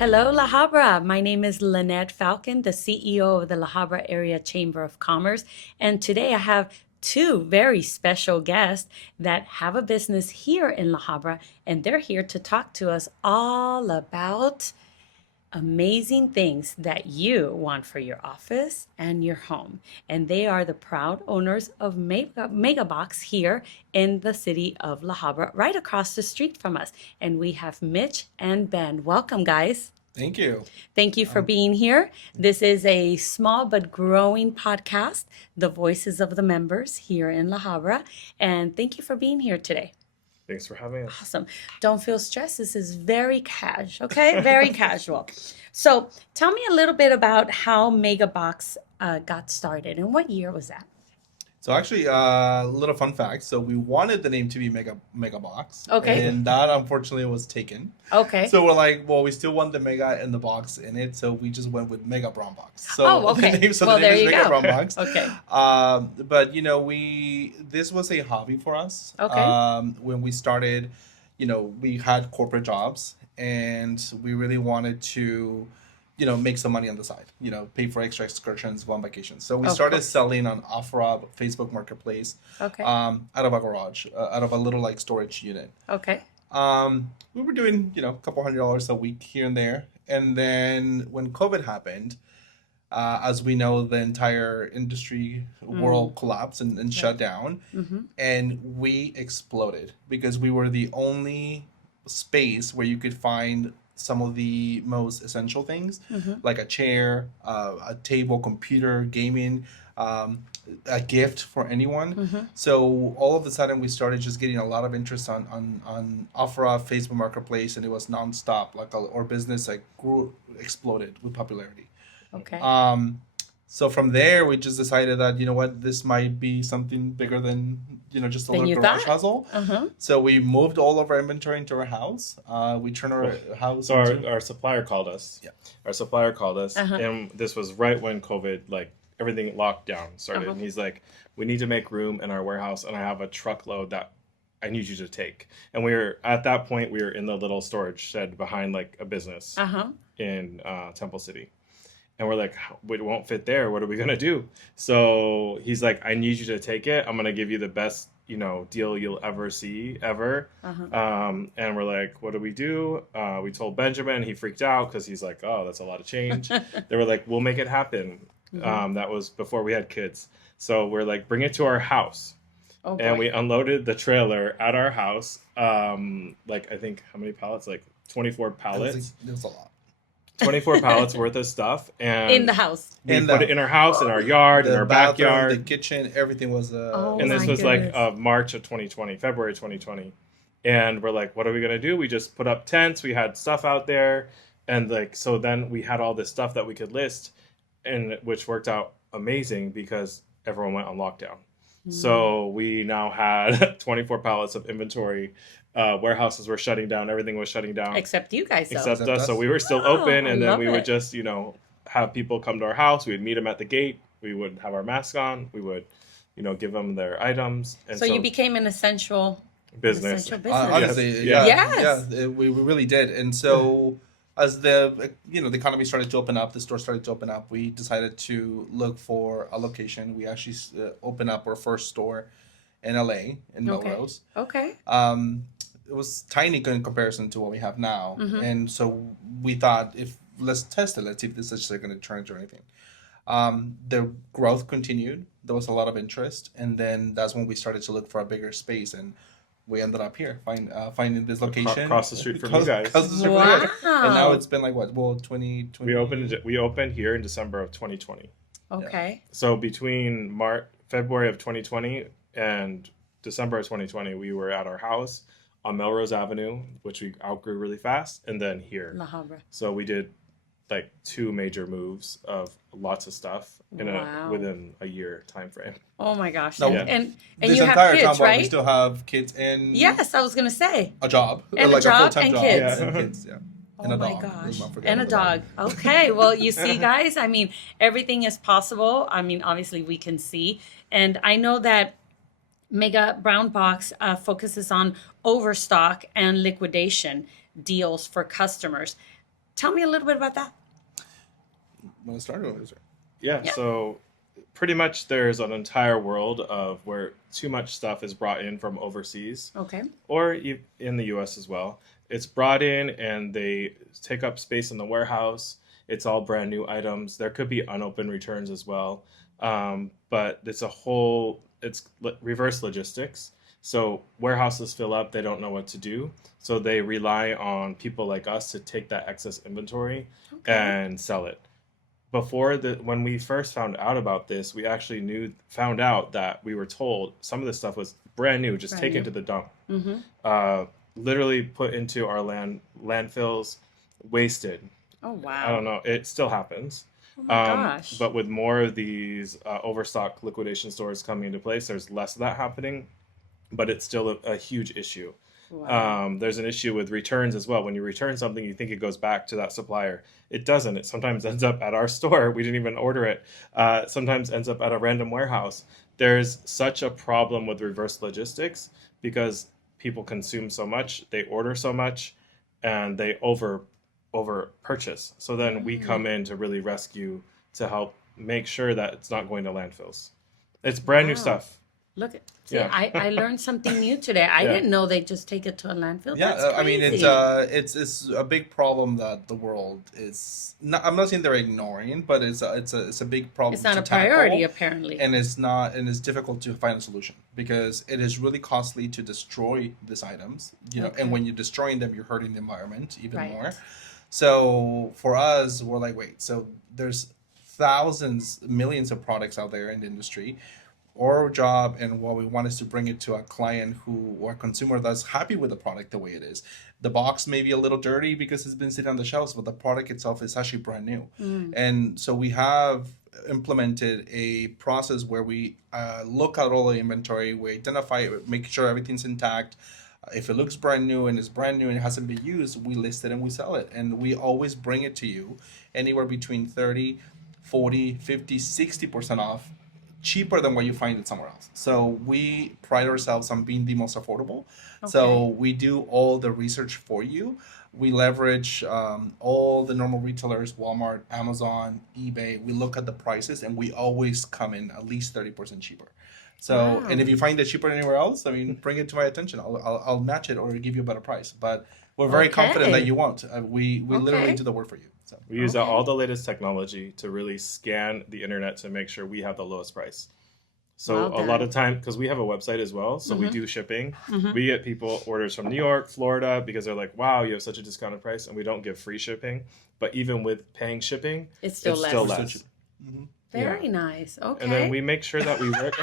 Hello, La Habra. My name is Linnette Falcon, the CEO of the La Habra Area Chamber of Commerce. And today I have two very special guests that have a business here in La Habra, and they're here to talk to us all about amazing things that you want for your office and your home. And they are the proud owners of Mega Box here in the city of La Habra, right across the street from us. And we have Mitch and Ben. Welcome, guys. Thank you. Thank you for being here. This is a small but growing podcast, the voices of the members here in La Habra. And thank you for being here today. Thanks for having us. Awesome. Don't feel stressed. This is very casual, okay? Very casual. So tell me a little bit about how Megabox got started and what year was that? So actually, a little fun fact. So we wanted the name to be Mega Box. Okay. And that unfortunately was taken. Okay. So we're like, well, we still want the Mega and the box in it, so we just went with Mega Brown Box. So Oh, okay. The name, so Well, the name there is you Mega go. Brown Box. Okay. But this was a hobby for us. Okay. When we started, we had corporate jobs, and we really wanted to make some money on the side, pay for extra excursions, go on vacation. So we Of started course. selling on Afra Facebook Marketplace, Okay. out of a garage, out of a little like storage unit. Okay. We were doing, a couple $100 a week here and there. And then when COVID happened, as we know, the entire industry world collapsed and shut down. Mm-hmm. And we exploded because we were the only space where you could find some of the most essential things, like a chair, a table, computer, gaming, a gift for anyone. So all of a sudden we started just getting a lot of interest on Afra Facebook Marketplace, and it was nonstop. Like our business exploded with popularity. Okay. So from there, we just decided that, this might be something bigger than, just a Than little you garage thought? hustle. Uh-huh. So we moved all of our inventory into our house. We turned our house So into... our supplier called us. Yeah. Our supplier called us, Uh-huh. and this was right when COVID, everything lockdown started. Uh-huh. And he's like, "We need to make room in our warehouse, and I have a truckload that I need you to take." And at that point, we were in the little storage shed behind a business Uh-huh. in Temple City. And we're like, it won't fit there. What are we going to do? So he's like, I need you to take it. I'm going to give you the best, deal you'll ever see, ever. Uh-huh. And we're like, what do? We told Benjamin. He freaked out because he's like, oh, that's a lot of change. They were like, we'll make it happen. That was before we had kids. So we're like, bring it to our house. Oh, boy. And we unloaded the trailer at our house. I think, how many pallets? 24 pallets. It was a lot. 24 pallets worth of stuff, and In the house. we put it in our house, in our yard, in The our bathroom, backyard. the kitchen, everything was... Oh, And this my was goodness. March of 2020, February 2020. And we're like, what are we going to do? We just put up tents. We had stuff out there. And so then we had all this stuff that we could list, and which worked out amazing because everyone went on lockdown. So we now had 24 pallets of inventory. Warehouses were shutting down. Everything was shutting down. Except you guys, though. Except Except us. So us. we were still Wow, open, I and then love we it. would just, have people come to our house. We would meet them at the gate. We would have our mask on. We would, give them their items. And So you became an essential business. business. honestly, Yes. Yes. we really did. And so as the economy started to open up, the store started to open up, we decided to look for a location. We actually opened up our first store in LA, in Okay. Melrose. Okay. It was tiny in comparison to what we have now. Mm-hmm. And so we thought, let's test it. Let's see if this is actually going to turn into anything. The growth continued. There was a lot of interest. And then that's when we started to look for a bigger space. And we ended up here, finding this location. Across the street from you guys. Across the street from you guys. Wow. And now it's been 2020. We opened here in December of 2020. Okay. So between February of 2020 and December of 2020, we were at our house on Melrose Avenue, which we outgrew really fast, and then here. La Habra. So we did 2 major moves of lots of stuff Wow. within a year time frame. Oh my gosh. No, And This you have entire kids, time while we right? still have kids and Yes, I was gonna say. a job. And a job full-time and job. kids. And kids, yeah. And Oh a my dog. gosh. Let's not forget And a about the dog. Okay. Well, you see, guys, everything is possible. Obviously we can see. And I know that Mega Brown Box focuses on overstock and liquidation deals for customers. Tell me a little bit about that. Want to start? Yeah, so pretty much there's an entire world of where too much stuff is brought in from overseas Okay. or in the US as well. It's brought in and they take up space in the warehouse. It's all brand new items. There could be unopened returns as well. But it's reverse logistics. So warehouses fill up, they don't know what to do. So they rely on people like us to take that excess inventory and sell it. When we first found out about this, we actually found out that we were told some of this stuff was brand new, just taken to the dump, literally put into our landfills, wasted. Oh wow! I don't know. It still happens. Oh my gosh! But with more of these overstock liquidation stores coming into place, there's less of that happening, but it's still a huge issue. Wow. There's an issue with returns as well. When you return something, you think it goes back to that supplier. It doesn't. It sometimes ends up at our store. We didn't even order it. Sometimes ends up at a random warehouse. There's such a problem with reverse logistics because people consume so much, they order so much, and they over purchase. So then we come in to really rescue, to help make sure that it's not going to landfills. It's brand new stuff. Look at I learned something new today. I didn't know they just take it to a landfill. Yeah, That's I mean crazy. it's a big problem that the world is not. I'm not saying they're ignoring, but it's a big problem. It's not to a priority tackle, apparently. and it's difficult to find a solution because it is really costly to destroy these items. And when you're destroying them, you're hurting the environment even more. So for us, we're like, wait, so there's thousands, millions of products out there in the industry. Our job and what we want is to bring it to a client or a consumer that's happy with the product the way it is. The box may be a little dirty because it's been sitting on the shelves, but the product itself is actually brand new. And so we have implemented a process where we look at all the inventory, we identify it, make sure everything's intact. If it looks brand new and it hasn't been used, we list it and we sell it. And we always bring it to you anywhere between 30, 40, 50, 60% off, cheaper than what you find it somewhere else. So we pride ourselves on being the most affordable. So we do all the research for you. We leverage all the normal retailers, Walmart, Amazon, eBay. We look at the prices and we always come in at least 30% cheaper. So, and if you find it cheaper anywhere else, I mean, bring it to my attention. I'll match it or give you a better price. But we're very confident that you won't. We literally do the work for you. So. We use all the latest technology to really scan the internet to make sure we have the lowest price. So a lot of time, because we have a website as well, so we do shipping. We get people orders from New York, Florida, because they're like, wow, you have such a discounted price, and we don't give free shipping. But even with paying shipping, it's still less. Very nice. Okay. And then we make sure that we work.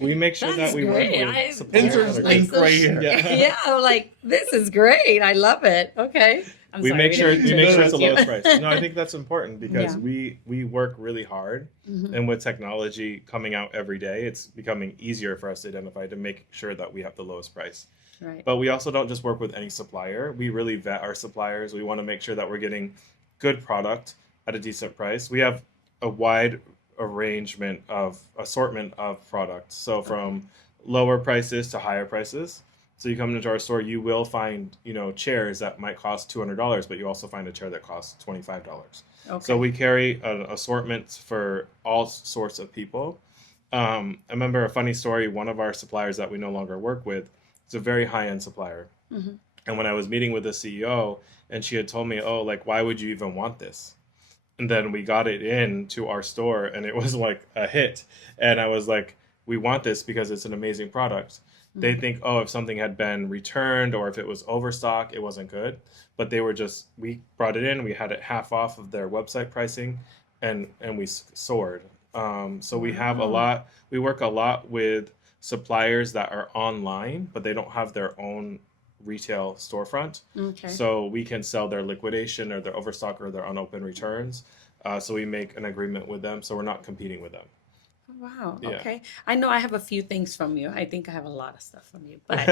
We make sure that we work with suppliers. Right here. Yeah, I'm like, this is great. I love it. Okay. We make sure it's the lowest price. No, I think that's important because we work really hard, and with technology coming out every day, it's becoming easier for us to identify to make sure that we have the lowest price. Right. But we also don't just work with any supplier. We really vet our suppliers. We want to make sure that we're getting good product at a decent price. We have a wide assortment of products. So from lower prices to higher prices. So you come into our store, you will find, chairs that might cost $200, but you also find a chair that costs $25. Okay. So we carry an assortment for all sorts of people. I remember a funny story. One of our suppliers that we no longer work with is a very high-end supplier. And when I was meeting with the CEO, and she had told me, why would you even want this? And then we got it into our store, and it was like a hit. And I was like, we want this because it's an amazing product. They think, if something had been returned or if it was overstock, it wasn't good. But we brought it in, we had it half off of their website pricing, and we soared. So we have we work a lot with suppliers that are online, but they don't have their own retail storefront. Okay. So we can sell their liquidation or their overstock or their unopened returns. So we make an agreement with them, so we're not competing with them. Wow. Yeah. Okay. I know I have a few things from you. I think I have a lot of stuff from you, but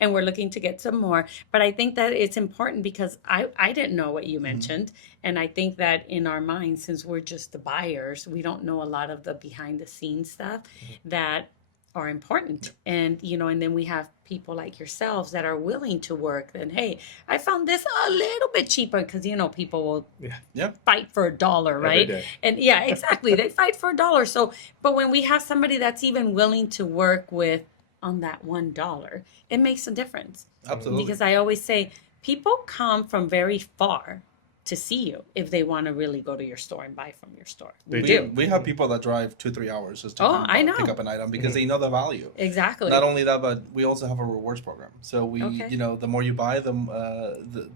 and we're looking to get some more. But I think that it's important because I didn't know what you mentioned. And I think that in our minds, since we're just the buyers, we don't know a lot of the behind the scenes stuff that are important. And, and then we have people like yourselves that are willing to work. Then, hey, I found this a little bit cheaper because, people will Yeah. fight for $1, Every right? day. And yeah, exactly. They fight for $1. So, but when we have somebody that's even willing to work with on that $1, it makes a difference. Absolutely. Because I always say people come from very far to see you if they want to really go to your store and buy from your store. They do. We have people that drive 2-3 hours just to I know. pick up an item because they know the value. Exactly. Not only that, but we also have a rewards program. So we, Okay. the more you buy,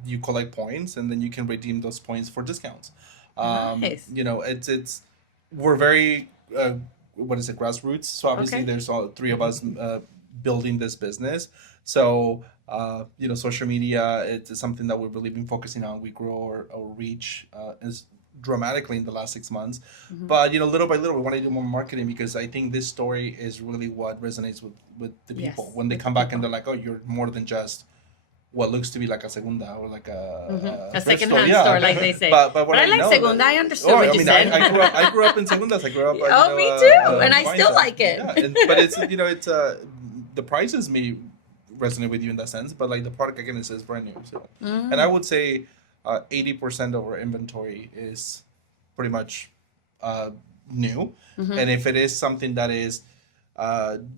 you collect points, and then you can redeem those points for discounts. Nice. It's we're very what is it, grassroots. So obviously Okay. there's all three of us building this business. So social media, it's something that we've really been focusing on. We grow our reach is dramatically in the last 6 months, but little by little we want to do more marketing because I think this story is really what resonates with the people Yes, when they with come the back and they're like, oh, you're more than just what looks to be like a segunda or like A thrift secondhand yeah. store, like they say. But I like know segunda. that- I understood what you said. I grew up in segundas. I grew up. Oh, me too. And I still like it. Yeah, but it's the prices may resonate with you in that sense, but like the product again is brand new. So, and I would say 80% of our inventory is pretty much new, and if it is something that is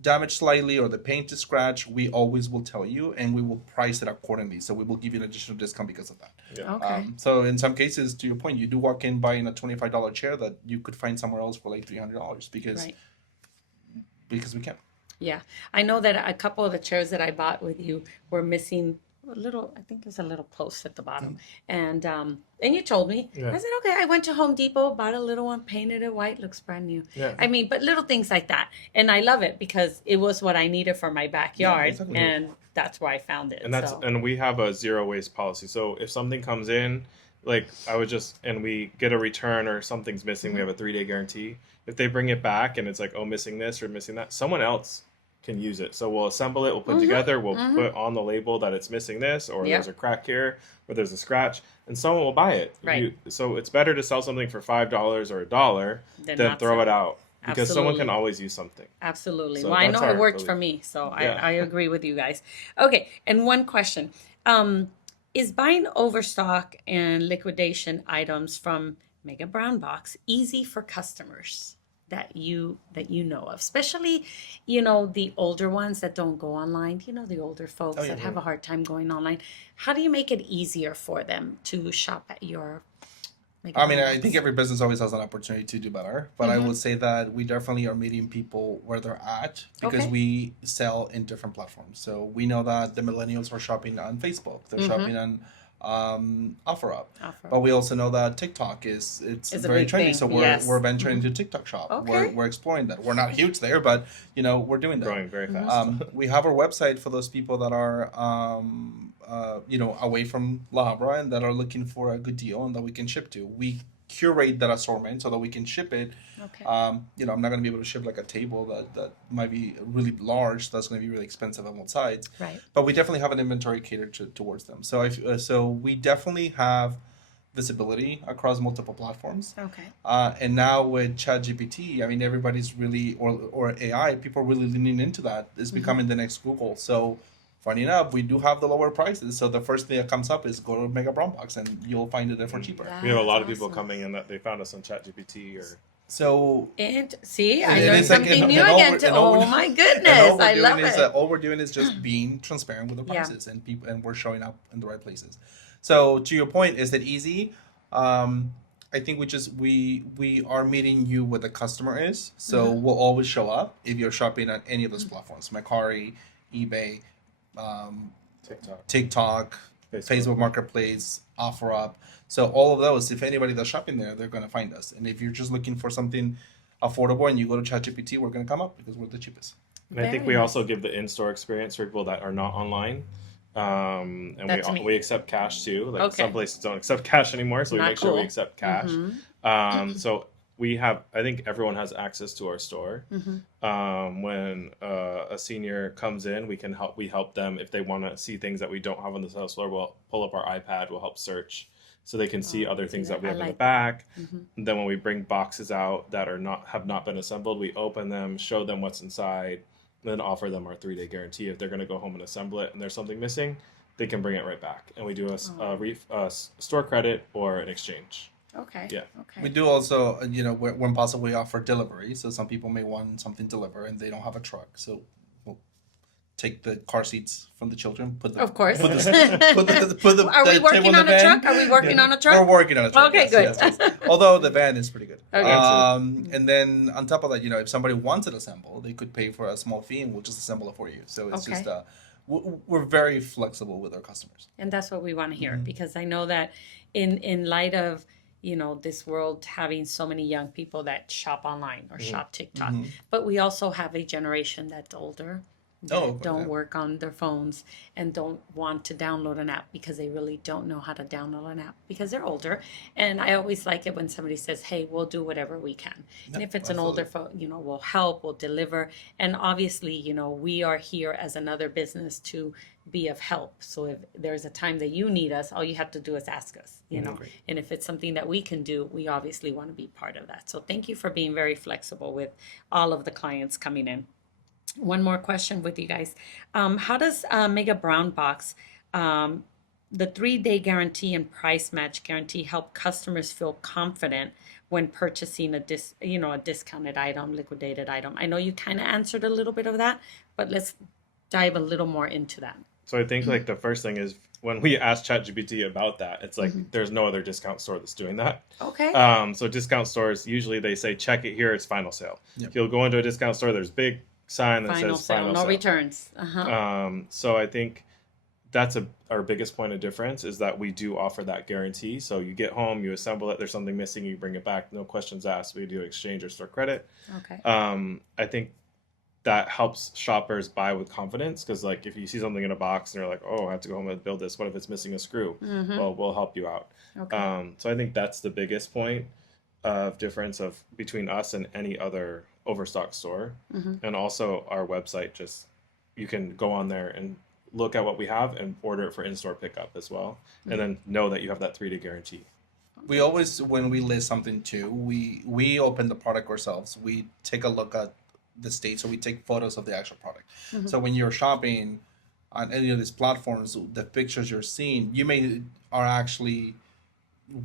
damaged slightly or the paint is scratched, we always will tell you, and we will price it accordingly. So we will give you an additional discount because of that. Yeah. Okay. So in some cases, to your point, you do walk in buying a $25 chair that you could find somewhere else for like $300 because Right. because we can. Yeah. I know that a couple of the chairs that I bought with you were missing a little, I think there's a little post at the bottom. And you told me. Yeah. I said, okay, I went to Home Depot, bought a little one, painted it white, looks brand new. Yeah. I mean, but little things like that. And I love it because it was what I needed for my backyard. exactly. And that's where I found it. And we have a zero waste policy. So if something comes in, like and we get a return or something's missing, we have a 3-day guarantee. If they bring it back and it's like, oh, missing this or missing that, someone else can use it. So we'll assemble it, we'll put together, we'll put on the label that it's missing this, or there's a crack here, or there's a scratch, and someone will buy it. Right. So it's better to sell something for $5 or $1 Than than not throw sell it out. Because someone can Absolutely. always use something. Absolutely. So Well, I that's know it our worked for belief. me, so Yeah. I agree with you guys. Okay, and one question. Is buying overstock and liquidation items from Mega Brown Box easy for customers that you know of? Especially, the older ones that don't go online, the older folks that have a hard time going online. How do you make it easier for them to shop at your Mega I mean, Brown I Box? think every business always has an opportunity to do better, but I would say that we definitely are meeting people where they're at because Okay. we sell in different platforms. So we know that the millennials are shopping on Facebook, they're shopping on OfferUp, but we also know that TikTok it's It's a very big trendy. thing, So we're yes. we're venturing into TikTok shop. Okay. We're exploring that. We're not huge there, but we're doing that. Growing very fast. We have our website for those people that are away from La Habra and that are looking for a good deal and that we can ship to. We curate that assortment so that we can ship it. Okay. I'm not going to be able to ship like a table that might be really large. That's going to be really expensive on both sides. Right. But we definitely have an inventory catered towards them. So so we definitely have visibility across multiple platforms. Okay. And now with ChatGPT, I mean, everybody's really, or AI, people are really leaning into that. It's becoming the next Google. So funny enough, we do have the lower prices. So the first thing that comes up is go to Mega Brown Box and you'll find it there for cheaper. We have a lot of That's people awesome. coming in that they found us on ChatGPT or So And see, I And learned it's like- something and- new and all again. we're- and all Oh we're- my and goodness, all we're I doing love is it. all we're doing is just being transparent with the Yeah. prices and we're showing up in the right places. So to your point, is it easy? I think we are meeting you where the customer is. So we'll always show up if you're shopping on any of those platforms, Mercari, eBay, TikTok, Facebook Marketplace, OfferUp. So all of those, if anybody that's shopping there, they're going to find us. And if you're just looking for something affordable and you go to ChatGPT, we're going to come up because we're the cheapest. And I think Very we nice. also give the in-store experience for people that are not online. And That's me. we accept cash too. Like Okay. some places don't accept cash anymore, so we Not make sure we cool. accept cash. So we have, I think everyone has access to our store. When a senior comes in, we help them if they want to see things that we don't have on the sales floor. We'll pull up our iPad, we'll help search so they can see other things that we I have in the like back. And then when we bring boxes out that have not been assembled, we open them, show them what's inside, then offer them our 3-day guarantee. If they're going to go home and assemble it and there's something missing, they can bring it right back. And we do a store credit or an exchange. Okay. Yeah. Okay. We do also, when possible, we offer delivery. So some people may want something delivered and they don't have a truck. So we'll take the car seats from the children. Of course. Put the Are we table working in the on a van. truck? Are we working on a truck? We're working on a truck. Okay, good. Yes. Although the van is pretty good. Okay. And then on top of that, if somebody wants it assembled, they could pay for a small fee and we'll just assemble it for you. So it's Okay. just we're very flexible with our customers. And that's what we want to hear, because I know that in light of this world having so many young people that shop online or shop TikTok, but we also have a generation that's older that don't work on their phones and don't want to download an app because they really don't know how to download an app because they're older. And I always like it when somebody says, hey, we'll do whatever we can. And if it's an older phone, we'll help, we'll deliver. And obviously, we are here as another business to be of help. So if there's a time that you need us, all you have to do is ask us, Great. and if it's something that we can do, we obviously want to be part of that. So thank you for being very flexible with all of the clients coming in. One more question with you guys. How does Mega Brown Box, the 3-day guarantee and price match guarantee help customers feel confident when purchasing a discounted item, liquidated item? I know you kind of answered a little bit of that, but let's dive a little more into that. So I think the first thing is when we asked ChatGPT about that, it's there's no other discount store that's doing that. Okay. So discount stores, usually they say, check it here, it's final sale. Yep. You'll go into a discount store, there's big sign that Final says sale, final no sale. returns. So I think that's our biggest point of difference is that we do offer that guarantee. So you get home, you assemble it, there's something missing, you bring it back, no questions asked. We do exchange or store credit. Okay. I think that helps shoppers buy with confidence because if you see something in a box and you're like, oh, I have to go home and build this. What if it's missing a screw? Well, we'll help you out. Okay. So I think that's the biggest point of difference between us and any other overstock store. And also our website, you can go on there and look at what we have and order it for in-store pickup as well. And then know that you have that 3-day guarantee. We always, when we list something too, we open the product ourselves. We take a look at the state, so we take photos of the actual product. So when you're shopping on any of these platforms, the pictures you're seeing, are actually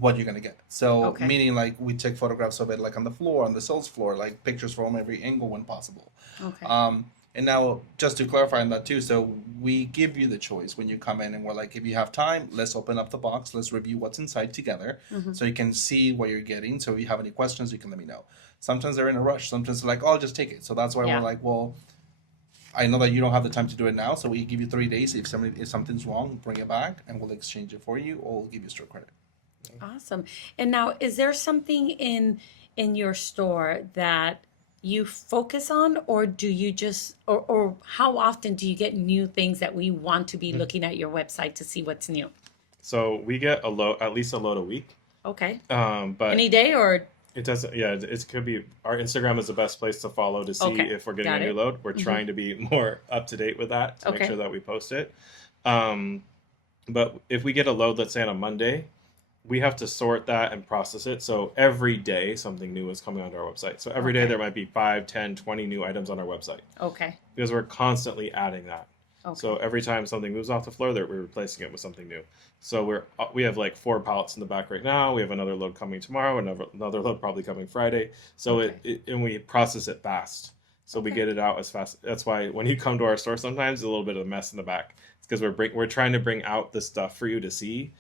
what you're gonna get. So meaning we take photographs of it on the floor, on the sales floor, pictures from every angle when possible. Okay. And now just to clarify on that too, so we give you the choice when you come in and we're like, if you have time, let's open up the box, let's review what's inside together so you can see what you're getting. So if you have any questions, you can let me know. Sometimes they're in a rush. Sometimes they're like, oh, I'll just take it. So that's why we're like, well, I know that you don't have the time to do it now, so we give you 3 days. If something's wrong, bring it back and we'll exchange it for you, or we'll give you store credit. Awesome. And now, is there something in your store that you focus on, or do you just, or how often do you get new things that we want to be looking at your website to see what's new? So we get at least a load a week. Okay. But any day or? It doesn't. Yeah, it could be. Our Instagram is the best place to follow to see if we're getting a new load. We're trying to be more up to date with that to make sure that we post it. But if we get a load, let's say on a Monday, we have to sort that and process it. So every day something new is coming onto our website. So every day there might be 5, 10, 20 new items on our website. Okay. Because we're constantly adding that. Okay. So every time something moves off the floor, we're replacing it with something new. So we have 4 pallets in the back right now. We have another load coming tomorrow, another load probably coming Friday. So and we process it fast. So we get it out as fast. That's why when you come to our store, sometimes a little bit of a mess in the back. It's because we're trying to bring out the stuff for you to see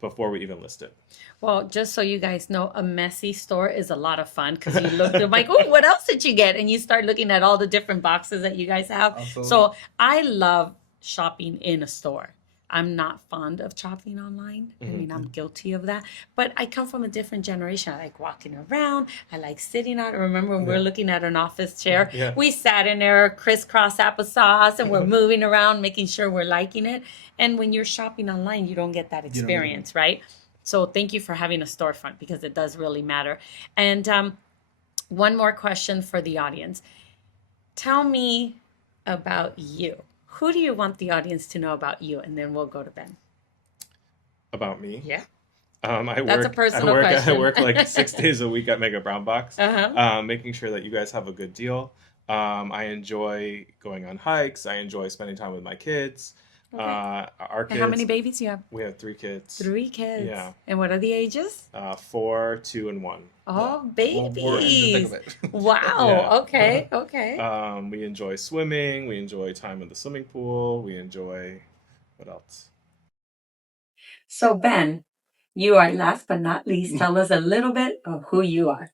before we even list it. Well, just so you guys know, a messy store is a lot of fun because you look, they're like, oh, what else did you get? And you start looking at all the different boxes that you guys have. Absolutely. So I love shopping in a store. I'm not fond of shopping online. I mean, I'm guilty of that. But I come from a different generation. I like walking around. I like sitting out. I remember when we were looking at an office chair, we sat in there, crisscross applesauce, and we're moving around, making sure we're liking it. And when you're shopping online, you don't get that experience, right? So thank you for having a storefront because it does really matter. And one more question for the audience. Tell me about you. Who do you want the audience to know about you? And then we'll go to Ben. About me? Yeah. That's a personal question. I work 6 days a week at Mega Brown Box, making sure that you guys have a good deal. I enjoy going on hikes. I enjoy spending time with my kids. Okay. Our And how many kids, babies you have? we have 3 kids. 3 kids. Yeah. And what are the ages? 4, 2, and 1. Oh, We're in the thick babies. of it. Wow. Yeah. Okay. Okay. We enjoy swimming. We enjoy time in the swimming pool. We enjoy, what else? So, Ben, you are last but not least. Tell us a little bit of who you are.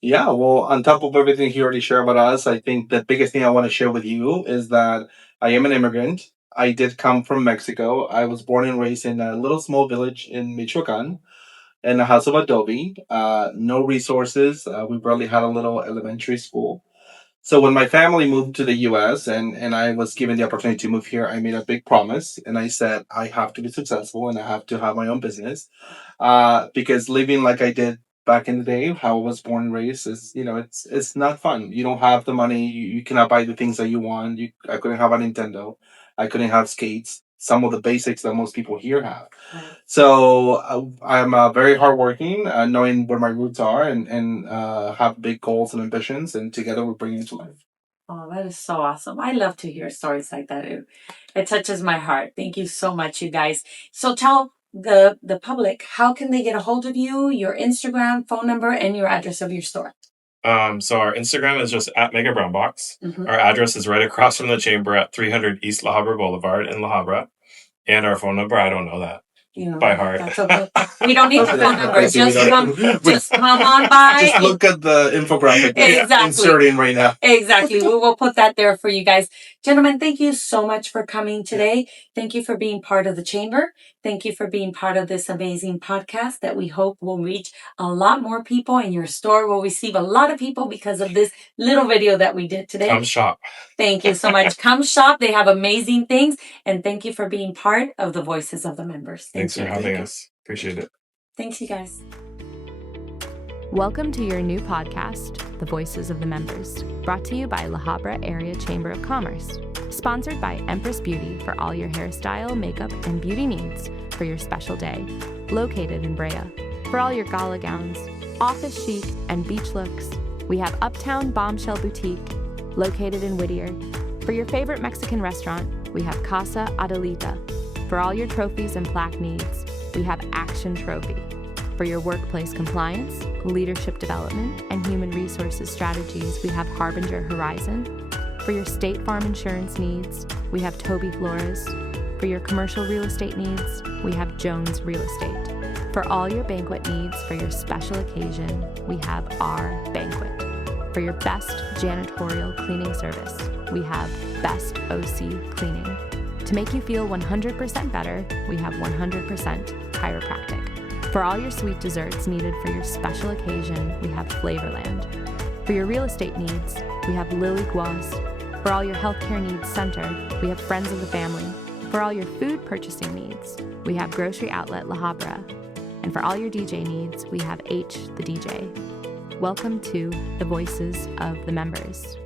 Yeah, well, on top of everything he already shared about us, I think the biggest thing I want to share with you is that I am an immigrant. I did come from Mexico. I was born and raised in a little small village in Michoacan in a house of adobe. No resources. We barely had a little elementary school. So when my family moved to the US and I was given the opportunity to move here, I made a big promise and I said, I have to be successful and I have to have my own business. Because living like I did back in the day, how I was born and raised is, it's not fun. You don't have the money. You cannot buy the things that you want. I couldn't have a Nintendo. I couldn't have skates. Some of the basics that most people here have. Right. So I'm very hardworking, knowing where my roots are and have big goals and ambitions, and together we're bringing it to life. Oh, that is so awesome. I love to hear stories like that. It touches my heart. Thank you so much, you guys. So tell the public, how can they get a hold of you, your Instagram, phone number, and your address of your store? So our Instagram is just at Mega Brown Box. Mhm. Our address is right across from the chamber at 300 East La Habra Boulevard in La Habra. And our phone number, I don't know that by heart. That's okay. We don't need the phone number. I see, we don't- Just come on by. Just look at the infographic that's Exactly. inserting right now. Exactly. We will put that there for you guys. Gentlemen, thank you so much for coming today. Thank you for being part of the chamber. Thank you for being part of this amazing podcast that we hope will reach a lot more people, and your store will receive a lot of people because of this little video that we did today. Come shop. Thank you so much. Come shop. They have amazing things. And thank you for being part of the voices of the members. Thanks for you. having us. Appreciate it. Thanks, you guys. Welcome to your new podcast, The Voices of the Members, brought to you by La Habra Area Chamber of Commerce. Sponsored by Empress Beauty for all your hairstyle, makeup, and beauty needs for your special day. Located in Brea. For all your gala gowns, office chic, and beach looks, we have Uptown Bombshell Boutique, located in Whittier. For your favorite Mexican restaurant, we have Casa Adelita. For all your trophies and plaque needs, we have Action Trophy. For your workplace compliance, leadership development, and human resources strategies, we have Harbinger Horizon. For your State Farm insurance needs, we have Toby Flores. For your commercial real estate needs, we have Jones Real Estate. For all your banquet needs for your special occasion, we have Our Banquet. For your best janitorial cleaning service, we have Best OC Cleaning. To make you feel 100% better, we have 100% Chiropractic. For all your sweet desserts needed for your special occasion, we have Flavorland. For your real estate needs, we have Lily Guas. For all your healthcare needs center, we have Friends of the Family. For all your food purchasing needs, we have Grocery Outlet La Habra. And for all your DJ needs, we have H the DJ. Welcome to the Voices of the Members.